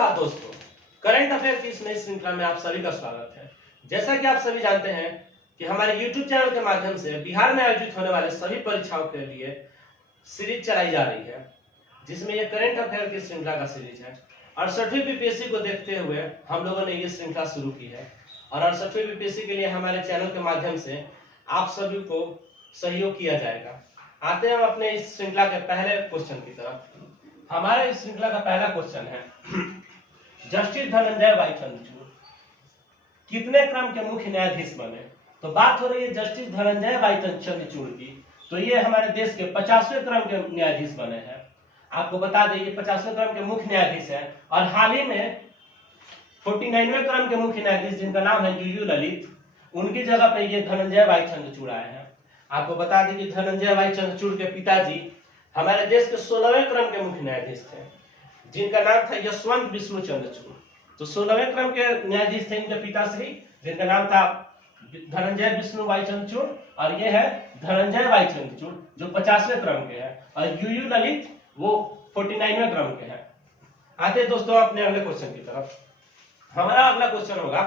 सुप्रभात दोस्तों, current affair की इस नई श्रृंखला में आप सभी का स्वागत है। जैसा कि आप सभी जानते हैं कि हमारे YouTube चैनल के माध्यम से बिहार में आयोजित होने वाले सभी परीक्षाओं के लिए सीरीज चलाई जा रही है, जिसमें ये करंट अफेयर की श्रृंखला का सीरीज है। 68वीं बीपीएससी को देखते हुए हम लोगों ने ये श्रृंखला शुरू की है और 68वीं बीपीएससी के लिए हमारे चैनल के माध्यम से आप सभी को सहयोग किया जाएगा। आते हैं हम अपने इस श्रृंखला के पहले क्वेश्चन की तरफ। हमारे इस श्रृंखला का पहला क्वेश्चन है, जस्टिस धनंजय भाई चंद्रचूड़ कितने क्रम के मुख्य न्यायाधीश बने? तो बात हो रही है जस्टिस धनंजय भाई चंद्रचूड़ की, तो ये हमारे देश के 50वें क्रम के न्यायाधीश बने हैं। आपको बता दें ये 50वें क्रम के मुख्य न्यायाधीश हैं और हाल ही में 49वें क्रम के मुख्य न्यायाधीश जिनका नाम है यूयू ललित, उनकी जगह पे ये धनंजय भाई चंद्रचूड़ आए हैं। आपको बता दें कि धनंजय भाई चंद्रचूड़ के पिताजी हमारे देश के 16वें क्रम के मुख्य न्यायाधीश थे, जिनका नाम था यशवंत विष्णु चंद्रचूड़। तो 16वें क्रम के न्यायाधीश थे इनके पिताश्री, जिनका नाम था धनंजय विष्णु भाई चंद्रचूड़, और ये है धनंजय भाई चंद्रचूड़ जो 50वें क्रम के हैं, और यूयू ललित वो 49वें क्रम के हैं। आते दोस्तों अपने अगले क्वेश्चन की तरफ। हमारा अगला क्वेश्चन होगा,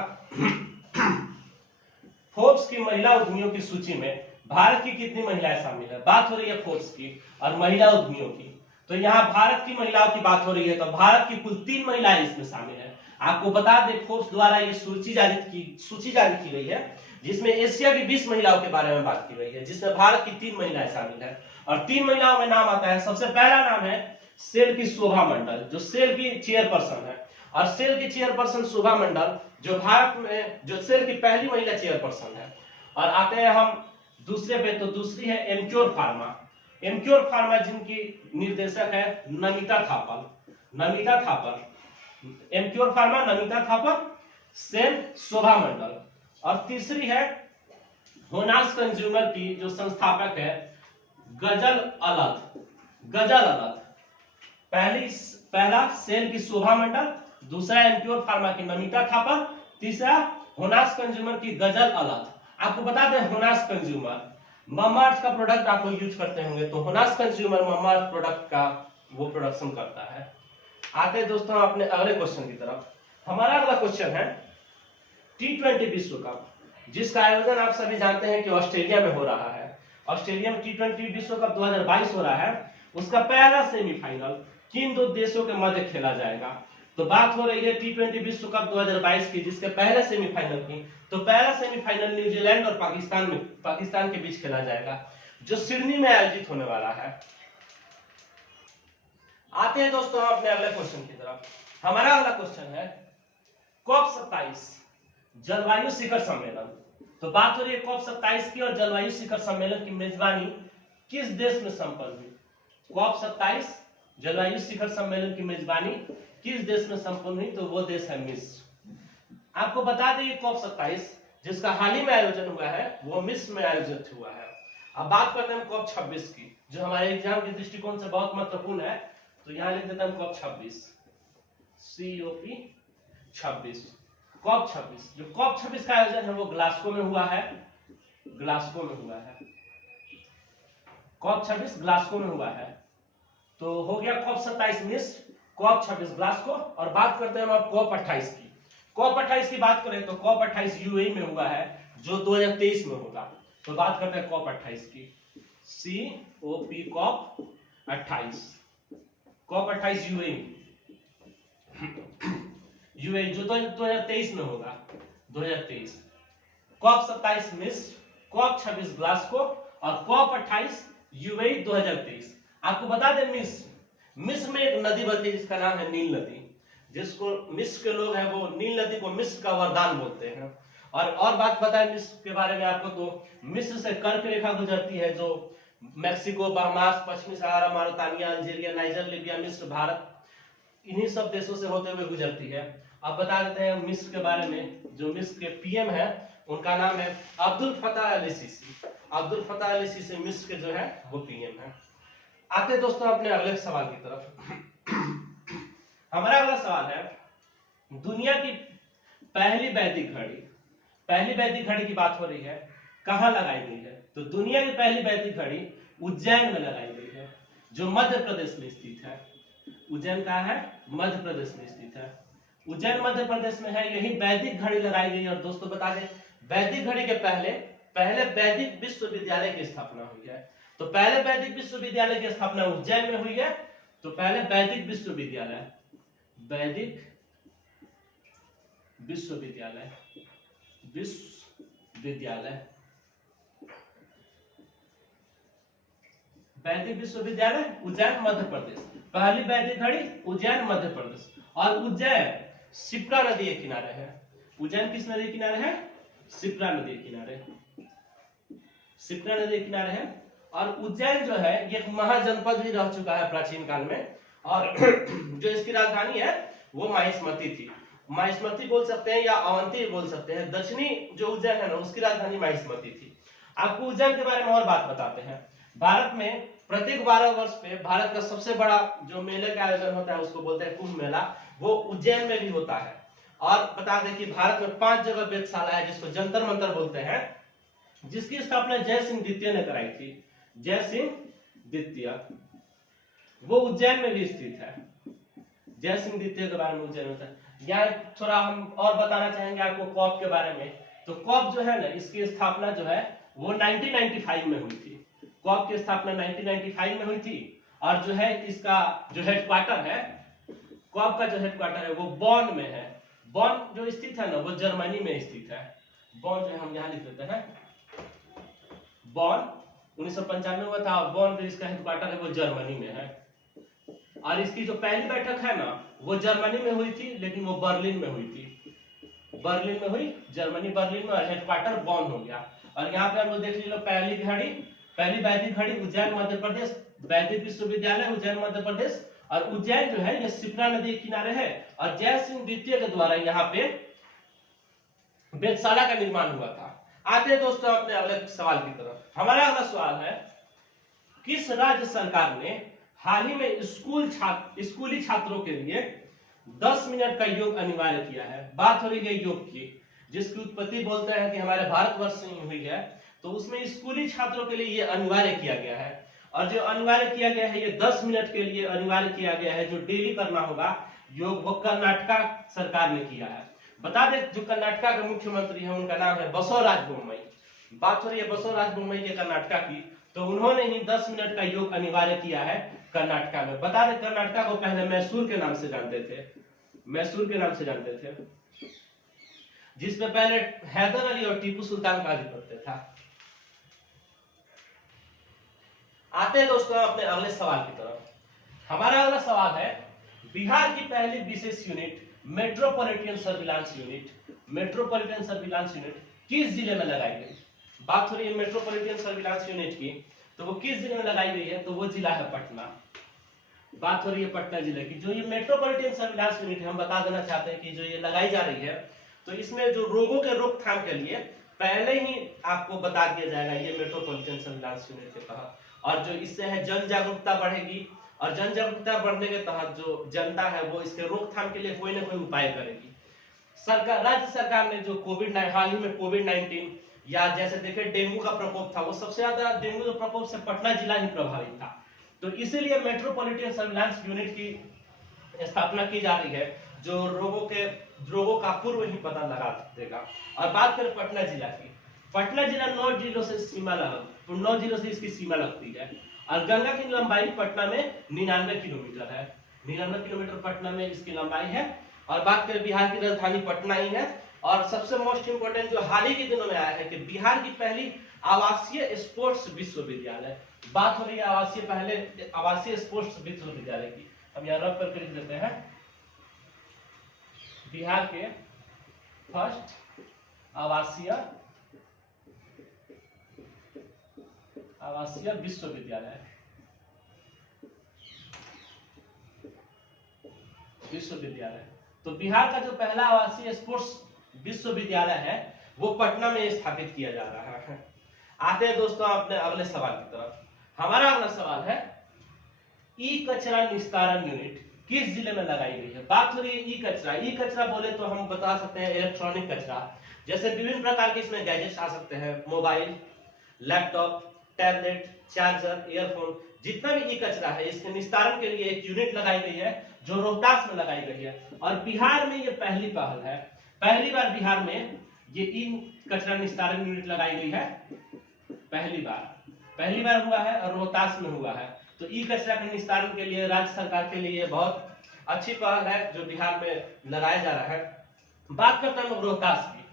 फोर्ब्स की महिला उद्यमियों की सूची में भारत की कितनी महिलाएं शामिल है? बात हो रही है फोर्ब्स की और महिला उद्यमियों की, तो यहाँ भारत की महिलाओं की बात हो रही है, तो भारत की कुल 3 महिलाएं इसमें शामिल है। आपको बता दें फोर्ब्स द्वारा ये सूची जारी की गई है, जिसमें एशिया की 20 महिलाओं के बारे में बात की गई है, जिसमें भारत की 3 महिलाएं शामिल है। और 3 महिलाओं में नाम आता है, सबसे पहला नाम है सेल की शोभा मंडल, जो सेल की चेयरपर्सन है, और सेल की चेयरपर्सन शोभा मंडल जो भारत में जो सेल की पहली महिला चेयरपर्सन है। और आते हैं हम दूसरे पे, तो दूसरी है एमक्योर फार्मा। एमक्योर फार्मा जिनकी निर्देशक है नमिता थापर। एमक्योर फार्मा नमिता थापर, सेल शोभा मंडल। और तीसरी है होनास कंज्यूमर की जो संस्थापक है गजल अलत। पहला सेल की शोभा मंडल, दूसरा एमक्योर फार्मा की नमिता थापर, तीसरा होनास कंज्यूमर की गजल अलत। आपको बता दें होनास कंज्यूमर ममाअर्थ का प्रोडक्ट आप लोग यूज करते होंगे, तो होनास कंज्यूमर ममाअर्थ प्रोडक्ट का वो प्रोडक्शन करता है। आते हैं दोस्तों अपने अगले क्वेश्चन की तरफ। हमारा अगला क्वेश्चन है T20 विश्व कप, जिसका आयोजन आप सभी जानते हैं कि ऑस्ट्रेलिया में हो रहा है। ऑस्ट्रेलिया में T20 विश्व कप 2022 हो रहा है। उसका पहला सेमीफाइनल किन 2 देशों के मध्य खेला जाएगा? तो बात हो रही है T20 विश्व कप 2022 की, जिसके पहले सेमीफाइनल की। तो पहला सेमीफाइनल न्यूजीलैंड और पाकिस्तान के बीच खेला जाएगा, जो सिडनी में आयोजित होने वाला है। आते हैं दोस्तों अपने अगले क्वेश्चन की तरफ। हमारा अगला क्वेश्चन है COP27 जलवायु शिखर सम्मेलन। तो बात हो रही है COP27 की, और जलवायु शिखर सम्मेलन की मेजबानी किस देश में संपन्न हुई? COP27 जलवायु शिखर सम्मेलन की मेजबानी किस देश में संपन्न हुई? तो वो देश है मिस्र। आपको बता दें COP27 जिसका हाल ही में आयोजन हुआ है वो मिस्र में आयोजित हुआ है। अब बात करते हैं COP26 की, जो हमारे एग्जाम के दृष्टिकोण से बहुत महत्वपूर्ण है। तो यहाँ लिख देता हूं COP26, COP26। जो COP26 का आयोजन है वो ग्लासगो में हुआ है। COP26 ग्लासगो में हुआ है। तो हो गया COP27 मिस्र, COP26 ग्लासगो। और बात करते हैं हम अब COP28 की। COP28 की बात करें तो COP28 यूएई में हुआ है, जो 2023 में होगा। तो बात करते हैं COP28 की, COP28 यूएई जो 2023 में होगा, 2023। COP27 मिस्र, COP26 ग्लासगो और COP28 यूएई 2023। आपको बता दें मिस्र में एक नदी बहती है जिसका नाम है नील नदी, जिसको मिस्र के लोग हैं वो नील नदी को मिस्र का वरदान बोलते हैं। और बात बताएं मिस्र के बारे में आपको, तो मिस्र से कर्क रेखा गुजरती है, जो मैक्सिको, बहामास, पश्चिमी सहारा, माउरीटानिया, अल्जीरिया, नाइजर, लीबिया, मिस्र, भारत, इन्हीं सब देशों से होते हुए गुजरती है। अब बता देते हैं मिस्र के बारे में। जो मिस्र के पीएम है उनका नाम है अब्दुल फताह अल सीसी। मिस्र के जो है वो पीएम है। आते दोस्तों अपने अगले सवाल की तरफ। हमारा अगला सवाल है, दुनिया की पहली वैदिक घड़ी की बात हो रही है, कहाँ लगाई गई है? तो दुनिया की पहली वैदिक घड़ी उज्जैन में लगाई गई है, जो मध्य प्रदेश में स्थित है। उज्जैन कहाँ है? मध्य प्रदेश में स्थित है। उज्जैन मध्य प्रदेश में है। यही वैदिक घड़ी लगाई गई। और दोस्तों बता दें, वैदिक घड़ी के पहले वैदिक विश्वविद्यालय की स्थापना हुई है। तो पहले वैदिक विश्वविद्यालय की स्थापना उज्जैन में हुई है। तो पहले वैदिक विश्वविद्यालय वैदिक विश्वविद्यालय वैदिक विश्वविद्यालय उज्जैन मध्य प्रदेश। पहली वैदिक घड़ी उज्जैन मध्य प्रदेश। और उज्जैन शिप्रा नदी के किनारे है। उज्जैन किस नदी के किनारे है? शिप्रा नदी के किनारे। शिप्रा नदी के किनारे है। और उज्जैन जो है ये एक महाजनपद भी रह चुका है प्राचीन काल में। और जो इसकी राजधानी है वो माहिष्मती थी। माहिष्मती बोल सकते हैं या अवंती बोल सकते हैं। दक्षिणी जो उज्जैन है ना उसकी राजधानी माहिष्मती थी। आपको उज्जैन के बारे में और बात बताते हैं। भारत में प्रत्येक 12 वर्ष पे भारत का सबसे बड़ा जो मेले का आयोजन होता है उसको बोलते हैं कुंभ मेला। वो उज्जैन में भी होता है। और बता दें कि भारत में 5 जगह वेधशाला है जिसको जंतर मंतर बोलते हैं, जिसकी स्थापना जय सिंह द्वितीय ने कराई थी। जय सिंह द्वितीय वो उज्जैन में भी स्थित है। जय सिंह द्वितीय के बारे में उज्जैन में है। यहाँ थोड़ा हम और बताना चाहेंगे आपको कॉप के बारे में। तो कॉप जो है ना इसकी स्थापना जो है वो 1995 में हुई थी। कॉप की स्थापना 1995 में हुई थी। और जो है इसका जो हेडक्वार्टर है, कॉप का जो हेडक्वार्टर है वो बॉन में है। बॉन जो स्थित है ना वो जर्मनी में स्थित है। बॉन जो है हम यहाँ लिख देते हैं। बॉन 1995 हुआ था। बॉन जो इसका हेडक्वार्टर है वो जर्मनी में है। और इसकी जो पहली बैठक है ना वो जर्मनी में हुई थी, लेकिन वो बर्लिन में हुई थी। बर्लिन में हुई, जर्मनी बर्लिन में। और हेडक्वार्टर बॉन हो गया। और यहाँ पे हम लोग देख लीजिए पहली वैदिक घड़ी उज्जैन मध्य प्रदेश, वैदिक विश्वविद्यालय उज्जैन मध्य प्रदेश। और उज्जैन जो है ये शिप्रा नदी के किनारे है। और जय सिंह द्वितीय के द्वारा यहाँ पे वेधशाला का निर्माण हुआ था। आते हैं दोस्तों अपने अगले सवाल की तरफ। हमारा अगला सवाल है, किस राज्य सरकार ने हाल ही में स्कूली छात्रों के लिए 10 मिनट का योग अनिवार्य किया है? बात हो रही है योग की, जिसकी उत्पत्ति बोलते हैं कि हमारे भारतवर्ष से ही हुई है। तो उसमें स्कूली छात्रों के लिए ये अनिवार्य किया गया है। और जो अनिवार्य किया गया है ये 10 मिनट के लिए अनिवार्य किया गया है, जो डेली करना होगा योग, वो कर्नाटक सरकार ने किया है। बता दें जो कर्नाटक के मुख्यमंत्री है उनका नाम है बसवराज बोम्मई। बात हो रही है बसवराज बोम्मई के कर्नाटक की। तो उन्होंने ही 10 मिनट का योग अनिवार्य किया है कर्नाटक में। बता दें कर्नाटक को पहले मैसूर के नाम से जानते थे। मैसूर के नाम से जानते थे, जिसमें पहले हैदर अली और टीपू सुल्तान का आधिपत्य था। आते हैं दोस्तों अपने अगले सवाल की तरफ। हमारा अगला सवाल है, बिहार की पहली विशेष यूनिट मेट्रोपॉलिटन सर्विलांस यूनिट किस जिले में लगाई गई? बात हो रही है मेट्रोपॉलिटन सर्विलांस यूनिट की। तो वो किस जिले में लगाई गई है? तो वो जिला है पटना। बात हो रही है पटना जिले की। जो ये मेट्रोपॉलिटन सर्विलांस यूनिट है, हम बता देना चाहते हैं कि जो ये लगाई जा रही है तो इसमें जो रोगों के रोकथाम के लिए पहले ही आपको बता दिया जाएगा ये मेट्रोपॉलिटन सर्विलांस यूनिट के तहत। और जो इससे है जन जागरूकता बढ़ेगी। और जन जागरूकता बढ़ने के तहत जो जनता है वो इसके रोकथाम के लिए कोई ना कोई उपाय करेगी। राज्य सरकार ने जो हाल ही में कोविड-19 या जैसे देखे डेंगू का प्रकोप था, वो सबसे ज्यादा डेंगू के प्रकोप से पटना जिला ही प्रभावित था। तो इसीलिए मेट्रोपॉलिटन सर्विलांस यूनिट की स्थापना की जा रही है, जो रोगों का पूर्व ही पता लगा देगा। और बात करें पटना जिला की, पटना जिला 9 जिलों से तो 9 जिलों से इसकी सीमा लगती है। और गंगा की लंबाई पटना में 99 किलोमीटर है। 99 किलोमीटर पटना में इसकी लंबाई है। और बात करें बिहार की राजधानी पटना ही है। और सबसे मोस्ट इंपोर्टेंट जो हाल ही के दिनों में आया है कि बिहार की पहली आवासीय स्पोर्ट्स विश्वविद्यालय। बात हो रही है आवासीय स्पोर्ट्स विश्वविद्यालय की। हम यहाँ रब करके लिख देते हैं, बिहार के फर्स्ट आवासीय विश्वविद्यालय तो बिहार का जो पहला आवासीय स्पोर्ट्स विश्वविद्यालय है वो पटना में स्थापित किया जा रहा है। आते हैं दोस्तों अपने अगले सवाल की तरफ। हमारा अगला सवाल है, ई कचरा निस्तारण यूनिट किस जिले में लगाई गई है? बात हो रही है ई कचरा बोले तो हम बता सकते हैं इलेक्ट्रॉनिक कचरा। जैसे विभिन्न प्रकार के इसमें गैजेट्स आ सकते हैं, mobile, laptop, tablet, charger, earphone, जितना भी ई कचरा है इसके निस्तारण के लिए एक यूनिट लगाई गई है जो रोहतास में लगाई गई है। और बिहार में ये पहली पहल है, पहली बार बिहार में ये ई कचरा निस्तारण यूनिट लगाई गई है, पहली बार हुआ है और रोहतास में हुआ है। तो ई कचरा के निस्तारण के लिए राज्य सरकार के लिए बहुत अच्छी पहल है जो बिहार में लगाया जा रहा है। बात करते हैं रोहतास की,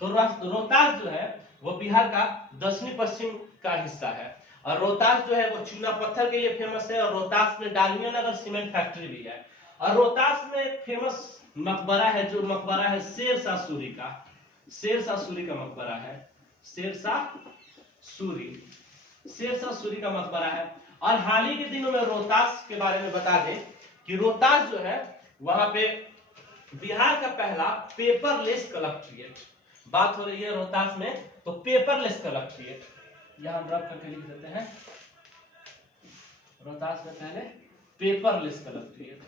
तो रोहतास जो है वो बिहार का दक्षिणी पश्चिम का हिस्सा है और रोहतास जो है वो चूना पत्थर के लिए फेमस है और रोहतास में डालमिया नगर सीमेंट फैक्ट्री भी है। और रोहतास में फेमस मकबरा है जो मकबरा है शेरशाह सूरी का, शेरशाह सूरी का मकबरा है, शेरशाह सूरी का मकबरा है। और हाल ही के दिनों में रोहतास के बारे में बता दें कि रोहतास जो है वहां पे बिहार का पहला पेपरलेस कलेक्ट्रेट, बात हो रही है रोहतास में, तो पेपरलेस कलेक्ट्रेट यहां हम रख करके लिख देते हैं, रोहतास में पहले पेपरलेस कलेक्ट्रेट,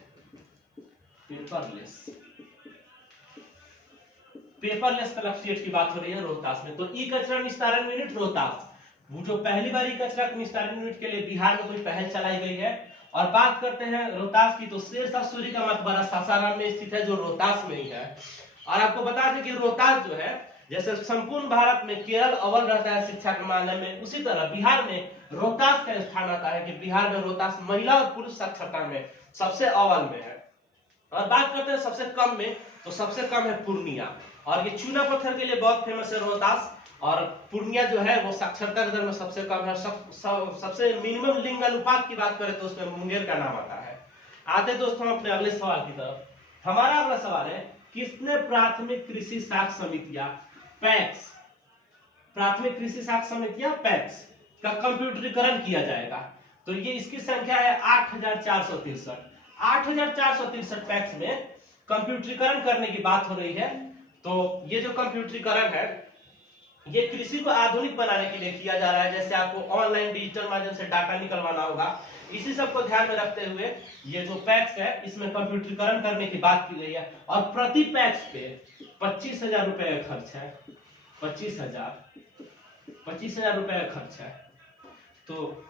पेपरलेस कलेक्ट्रेट की बात हो रही है रोहतास में। तो ई कचरा निस्तारण यूनिट रोहतास, वो जो पहली बार ई कचरा निस्तारण यूनिट के लिए बिहार में कोई पहल चलाई गई है। और बात करते हैं रोहतास की, तो शेरशाह सूरी का मकबरा सासाराम में स्थित है जो रोहतास में ही है। और आपको बता दें कि रोहतास जो है जैसे संपूर्ण भारत में केरल अव्वल रहता है शिक्षा के मामले में, उसी तरह बिहार में रोहतास का स्थान आता है कि बिहार में रोहतास महिला और पुरुष साक्षरता में सबसे अव्वल में है। और बात करते हैं सबसे कम में, तो सबसे कम है पूर्णिया, और ये चूना पत्थर के लिए बहुत फेमस है रोहतास। और पूर्णिया जो है वो साक्षरता दर में सबसे कम है। सबसे मिनिमम लिंग अनुपात की बात करें तो उसमें मुंगेर का नाम आता है। आते दोस्तों अपने अगले सवाल की तरफ। हमारा अगला सवाल है, किसने प्राथमिक कृषि साख समितियां पैक्स, प्राथमिक कृषि साख समितियां पैक्स का कंप्यूटरीकरण किया जाएगा? तो ये इसकी संख्या है 8463। 8463 पैक्स में कंप्यूटरीकरण करने की बात हो रही है। तो ये जो कंप्यूटरीकरण है ये कृषि को आधुनिक बनाने के लिए किया जा रहा है। जैसे आपको ऑनलाइन डिजिटल माध्यम से डाटा निकलवाना होगा, इसी सब को ध्यान में रखते हुए ये जो पैक्स है इसमें कंप्यूटरीकरण करने की बात की गई है। और प्रति पैक्स पे 25,000 रुपए का खर्च है, 25,000 रुपए का खर्च है। तो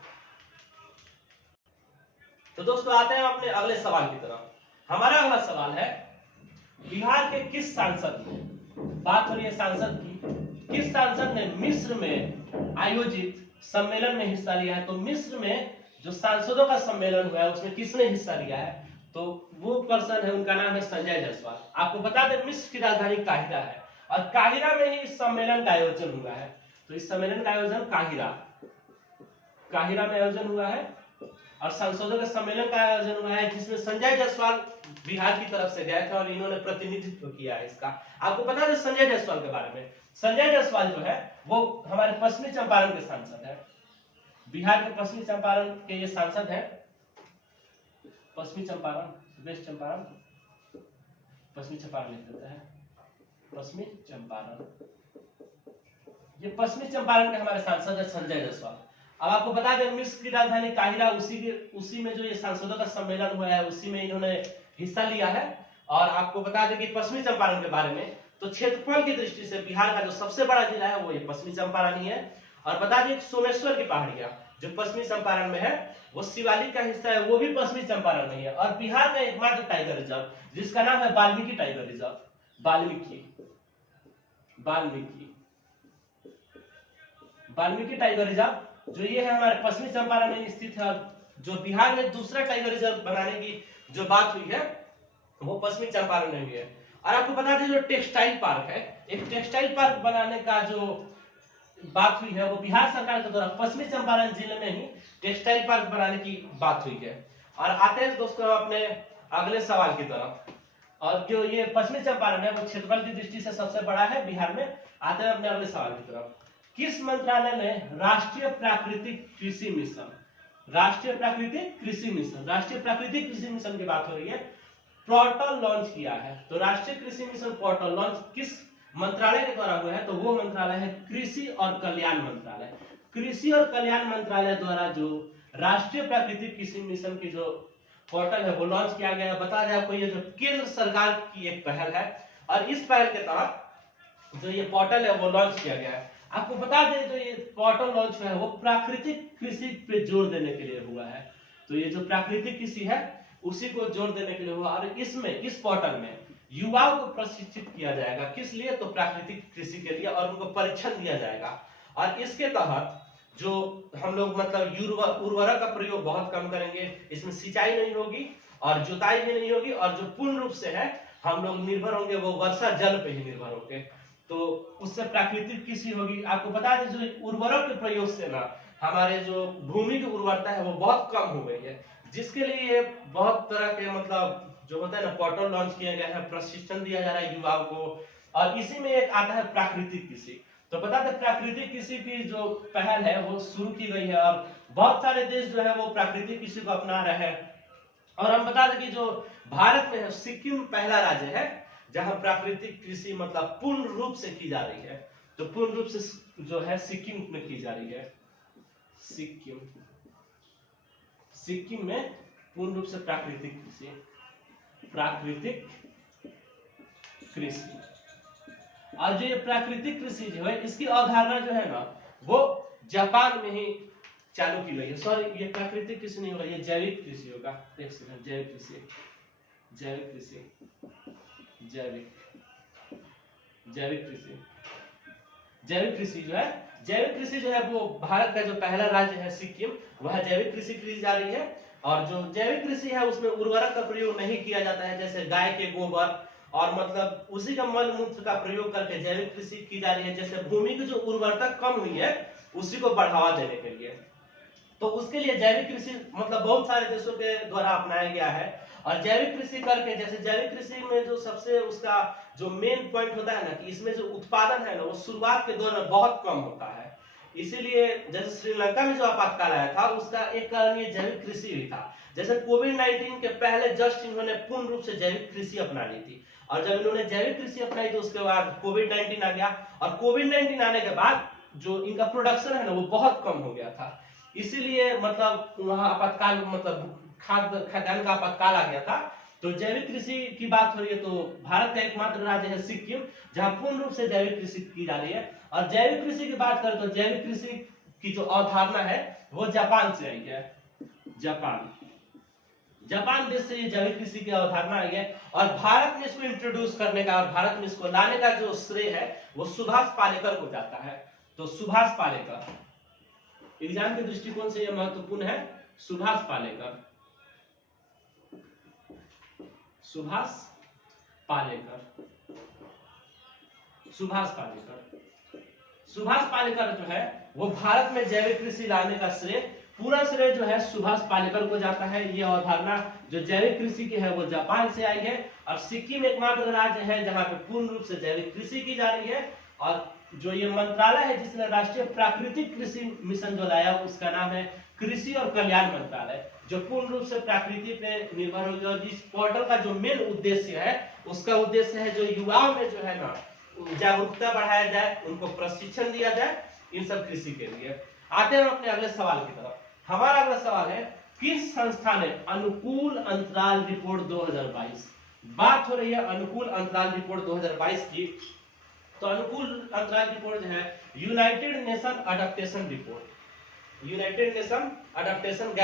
दोस्तों आते हैं अपने अगले सवाल की तरफ। हमारा अगला सवाल है, बिहार के किस सांसद ने, बात हो रही है सांसद की, किस सांसद ने मिस्र में आयोजित सम्मेलन में हिस्सा लिया है? तो मिस्र में जो सांसदों का सम्मेलन हुआ है उसमें किसने हिस्सा लिया है? तो वो पर्सन है, उनका नाम है संजय जायसवाल। आपको बता दें मिस्र की राजधानी काहिरा है और काहिरा में ही इस सम्मेलन का आयोजन हुआ है। तो इस सम्मेलन का आयोजन काहिरा में आयोजन हुआ है और सांसदों के सम्मेलन का आयोजन हुआ है जिसमें संजय जायसवाल बिहार की तरफ से गए थे और इन्होंने प्रतिनिधित्व किया है इसका। आपको पता है संजय जायसवाल के बारे में, संजय जायसवाल जो है वो हमारे पश्चिमी चंपारण के सांसद है, बिहार के पश्चिमी चंपारण के ये सांसद है। पश्चिमी चंपारण, वेस्ट चंपारण, पश्चिमी चंपारण लिख देता है, पश्चिमी चंपारण, ये पश्चिमी चंपारण के हमारे सांसद है संजय जायसवाल। अब आपको बता दें मिस्र की राजधानी काहिरा, उसी में जो ये सांसदों का सम्मेलन हुआ है उसी में इन्होंने हिस्सा लिया है। और आपको बता दें कि पश्चिमी चंपारण के बारे में, तो क्षेत्रफल की दृष्टि से बिहार का जो सबसे बड़ा जिला है वो ये पश्चिमी चंपारण ही है। और बता दें सोमेश्वर की पहाड़ियां जो पश्चिमी चंपारण में है वो शिवालिक का हिस्सा है, वो भी पश्चिमी चंपारण में है। और बिहार का एकमात्र टाइगर रिजर्व जिसका नाम है Valmiki tiger reserve, Valmiki tiger reserve जो ये है हमारे पश्चिमी चंपारण में स्थित है। जो बिहार में दूसरा टाइगर रिजर्व बनाने की जो बात हुई है वो पश्चिमी चंपारण में हुई है। और आपको बता दें जो टेक्सटाइल पार्क है, एक टेक्सटाइल पार्क बनाने का जो बात हुई है वो बिहार सरकार के द्वारा पश्चिमी चंपारण जिले में ही टेक्सटाइल पार्क बनाने की बात हुई है। और आते हैं दोस्तों अपने अगले सवाल की तरफ। और जो ये पश्चिमी चंपारण है वो क्षेत्रफल की दृष्टि से सबसे बड़ा है बिहार में। आते हैं अपने अगले सवाल की तरफ। किस मंत्रालय ने राष्ट्रीय प्राकृतिक कृषि मिशन की बात हो रही है, पोर्टल लॉन्च किया है? तो राष्ट्रीय कृषि मिशन पोर्टल लॉन्च किस मंत्रालय के द्वारा हुआ है? तो वो मंत्रालय है कृषि और कल्याण मंत्रालय। कृषि और कल्याण मंत्रालय द्वारा जो राष्ट्रीय प्राकृतिक कृषि मिशन की जो पोर्टल है वो लॉन्च किया गया। बता दें आपको ये जो केंद्र सरकार की एक पहल है और इस पहल के तहत जो ये पोर्टल है वो लॉन्च किया गया है। आपको बता दें जो ये पोर्टल लॉन्च हुआ है वो प्राकृतिक कृषि पे जोर देने के लिए हुआ है। तो ये जो प्राकृतिक कृषि है उसी को जोर देने के लिए हुआ, और इसमें इस पोर्टल में युवाओं को प्रशिक्षित किया जाएगा। किस लिए? तो प्राकृतिक कृषि के लिए, और उनको परीक्षण दिया जाएगा। और इसके तहत जो हम लोग मतलब उर्वरक का प्रयोग बहुत कम करेंगे, इसमें सिंचाई नहीं होगी और जुताई भी नहीं होगी, और जो पूर्ण रूप से है हम लोग निर्भर होंगे वो वर्षा जल पे ही निर्भर होंगे। तो उससे प्राकृतिक कृषि होगी। आपको बता दें जो उर्वरक के प्रयोग से ना हमारे जो भूमि की उर्वरता है वो बहुत कम हो गई है, जिसके लिए ये बहुत तरह के मतलब जो होता है ना पोर्टल लॉन्च किए गए हैं, प्रशिक्षण दिया जा रहा है युवाओं को। और इसी में एक आता है प्राकृतिक कृषि। तो बता दें प्राकृतिक कृषि की जो पहल है वो शुरू की गई है, और बहुत सारे देश जो है वो प्राकृतिक कृषि को अपना रहे हैं। और हम बता दें कि जो भारत में है सिक्किम पहला राज्य है जहां प्राकृतिक कृषि मतलब पूर्ण रूप से की जा रही है। तो पूर्ण रूप से जो है सिक्किम में की जा रही है। सिक्किम में पूर्ण रूप से प्राकृतिक कृषि। और जो ये प्राकृतिक कृषि जो है इसकी अवधारणा जो है ना वो जापान में ही चालू की गई है। सॉरी, ये प्राकृतिक कृषि नहीं होगा, ये जैविक कृषि होगा। एक सेकंड, जैविक कृषि जो है वो भारत का जो पहला राज्य है सिक्किम, वह जैविक कृषि की जा रही है। और जो जैविक कृषि है उसमें उर्वरक का प्रयोग नहीं किया जाता है, जैसे गाय के गोबर और मतलब उसी का मल मूत्र का प्रयोग करके जैविक कृषि की जा रही है। जैसे भूमि की जो उर्वरता कम हुई है उसी को बढ़ावा देने के लिए, तो उसके लिए जैविक कृषि मतलब बहुत सारे देशों के द्वारा अपनाया गया है। और जैविक कृषि करके, जैसे जैविक कृषि में जो सबसे उसका जो मेन पॉइंट होता है ना कि इसमें जो उत्पादन है ना वो शुरुआत के दौर में बहुत कम होता है। इसीलिए जैसे श्रीलंका में जो आपातकाल आया था उसका एक कारण ये जैविक कृषि भी था। जैसे कोविड-19 के पहले जस्ट इन्होंने पूर्ण रूप से जैविक कृषि अपना ली थी, और जब इन्होंने जैविक कृषि अपनाई तो उसके बाद कोविड-19 आ गया, और कोविड-19 आने के बाद जो इनका प्रोडक्शन है ना वो बहुत कम हो गया था। इसीलिए मतलब वहां आपातकाल मतलब खाद्यान्न का आपातकाल आ गया था। तो जैविक कृषि की बात हो रही है तो भारत का एकमात्र राज्य है सिक्किम जहां पूर्ण रूप से जैविक कृषि की जा रही है। और जैविक कृषि की बात करें तो जैविक कृषि की जो अवधारणा है वो जापान से आई है। जापान देश से ये जैविक कृषि की अवधारणा आई है, और भारत में इसको इंट्रोड्यूस करने का और भारत में इसको लाने का जो श्रेय है वो सुभाष पालेकर को जाता है। तो सुभाष पालेकर एग्जाम के दृष्टिकोण से यह महत्वपूर्ण है। सुभाष पालेकर जो है वो भारत में जैविक कृषि लाने का श्रेय, पूरा श्रेय जो है सुभाष पालेकर को जाता है। ये अवधारणा जो जैविक कृषि की है वो जापान से आई है, और सिक्किम एकमात्र राज्य है जहां पे पूर्ण रूप से जैविक कृषि की जा रही है। और जो ये मंत्रालय है जिसने राष्ट्रीय प्राकृतिक कृषि मिशन जो लाया उसका नाम है कृषि और कल्याण मंत्रालय, जो पूर्ण रूप से प्रकृति पे निर्भर होगी। और जिस पोर्टल का जो मेन उद्देश्य है उसका उद्देश्य है जो युवाओं में जो है ना जागरूकता बढ़ाया जाए, उनको प्रशिक्षण दिया जाए इन सब कृषि के लिए। आते हैं अपने अगले सवाल की तरफ। हमारा अगला सवाल है किस संस्था ने अनुकूल अंतराल रिपोर्ट 2022, बात हो रही है अनुकूल अंतराल रिपोर्ट 2022 की। तो अनुकूल अंतराल रिपोर्ट जो है United Nation adaptation gap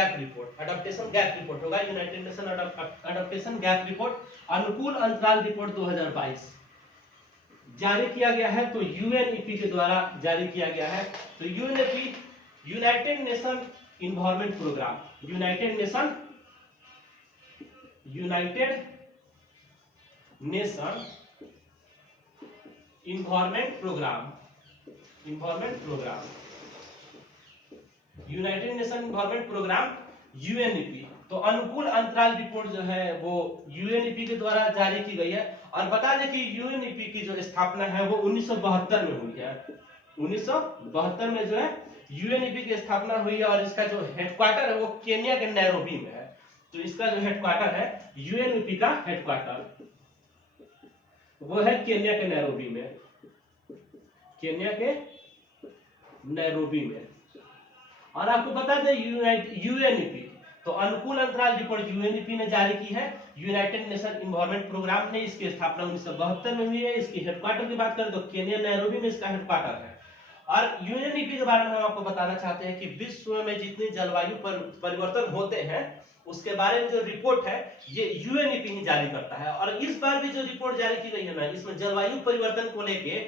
report होगा। United Nation adaptation gap report अनुकूल अंतराल रिपोर्ट 2022 जारी किया गया है। तो यूएनईपी के द्वारा जारी किया गया है। तो UNEP United Nation Environment Programme, United Nation Environment Programme, United Nation Environment Programme UNEP. तो अनुकूल अंतराल रिपोर्ट जो है वो यूएनईपी के द्वारा जारी की गई है। और बता दें कि यूएनईपी की जो स्थापना है वो 1972 में हुई है। 1972 में जो है यूएनईपी की स्थापना हुई है, और इसका जो हेडक्वार्टर है वो केन्या के नैरोबी में है। तो इसका जो हेडक्वार्टर है यूएनईपी का हेडक्वार्टर वो है केन्या के नैरोबी में। और आपको बता दें यूएनईपी तो अनुकूल अंतराल रिपोर्ट यूएनईपी ने जारी की है। यूनाइटेड नेशन इन्वायरमेंट प्रोग्राम ने इसकी स्थापना 1972 में हुई है। इसकी हेडक्वार्टर की बात करें तो केन्या नैरोबी में इसका हेडक्वार्टर है। और यूएनईपी के बारे में हम आपको बताना चाहते हैं कि विश्व में जितने जलवायु परिवर्तन होते हैं उसके बारे में जो रिपोर्ट है ये यूएनईपी ही जारी करता है। और इस बार भी जो रिपोर्ट जारी की गई है ना, इसमें जलवायु परिवर्तन को लेके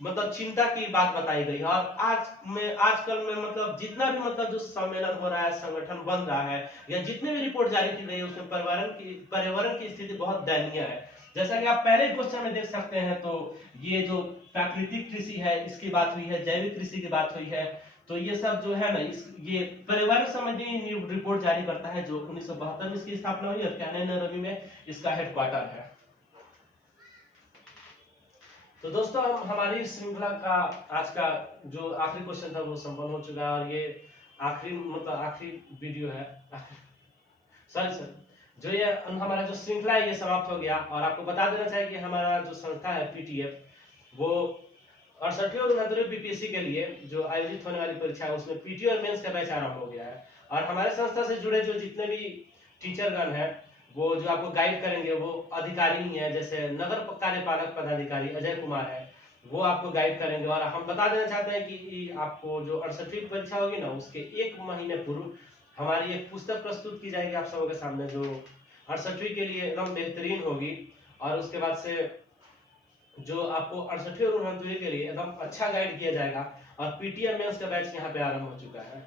मतलब चिंता की बात बताई गई है। और आजकल में मतलब जितना भी मतलब जो सम्मेलन हो रहा है, संगठन बन रहा है, या जितने भी रिपोर्ट जारी की गई है उसमें पर्यावरण की स्थिति बहुत दयनीय है। जैसा कि आप पहले क्वेश्चन में देख सकते हैं, तो ये जो प्राकृतिक कृषि है इसकी बात हुई है, जैविक कृषि की बात हुई है, तो ये सब जो है ना ये पर्यावरण संबंधी रिपोर्ट जारी करता है, जो 1972 में इसकी स्थापना हुई और कैनान नैरोबी में इसका हेडक्वार्टर है। तो दोस्तों हमारी श्रृंखला का आज का जो आखिरी क्वेश्चन था वो संपन्न हो चुका है, और ये आखिरी वीडियो है, सर जो ये हमारा जो श्रृंखला है ये समाप्त हो गया। और आपको बता देना चाहिए कि हमारा जो संस्था है पीटीएफ वो 68वें और 69वें बीपीएससी के लिए जो आयोजित होने वाली परीक्षा है उसमें पीटी और मेंस का बैच आरंभ हो गया है। और हमारे संस्था से जुड़े जो जितने भी टीचरगण हैं वो जो आपको गाइड करेंगे वो अधिकारी ही है, जैसे नगर कार्यपालक पदाधिकारी अजय कुमार है, वो आपको गाइड करेंगे। और हम बता देना चाहते हैं कि आपको जो 68वीं परीक्षा होगी ना उसके 1 महीने पूर्व हमारी एक पुस्तक प्रस्तुत की जाएगी आप सबों के सामने, जो 68वीं के लिए एकदम बेहतरीन होगी। और उसके बाद से जो आपको 68वीं और 69वीं के लिए एकदम अच्छा गाइड किया जाएगा। और पीटीएम मेंस का बैच यहाँ पे आरंभ हो चुका है।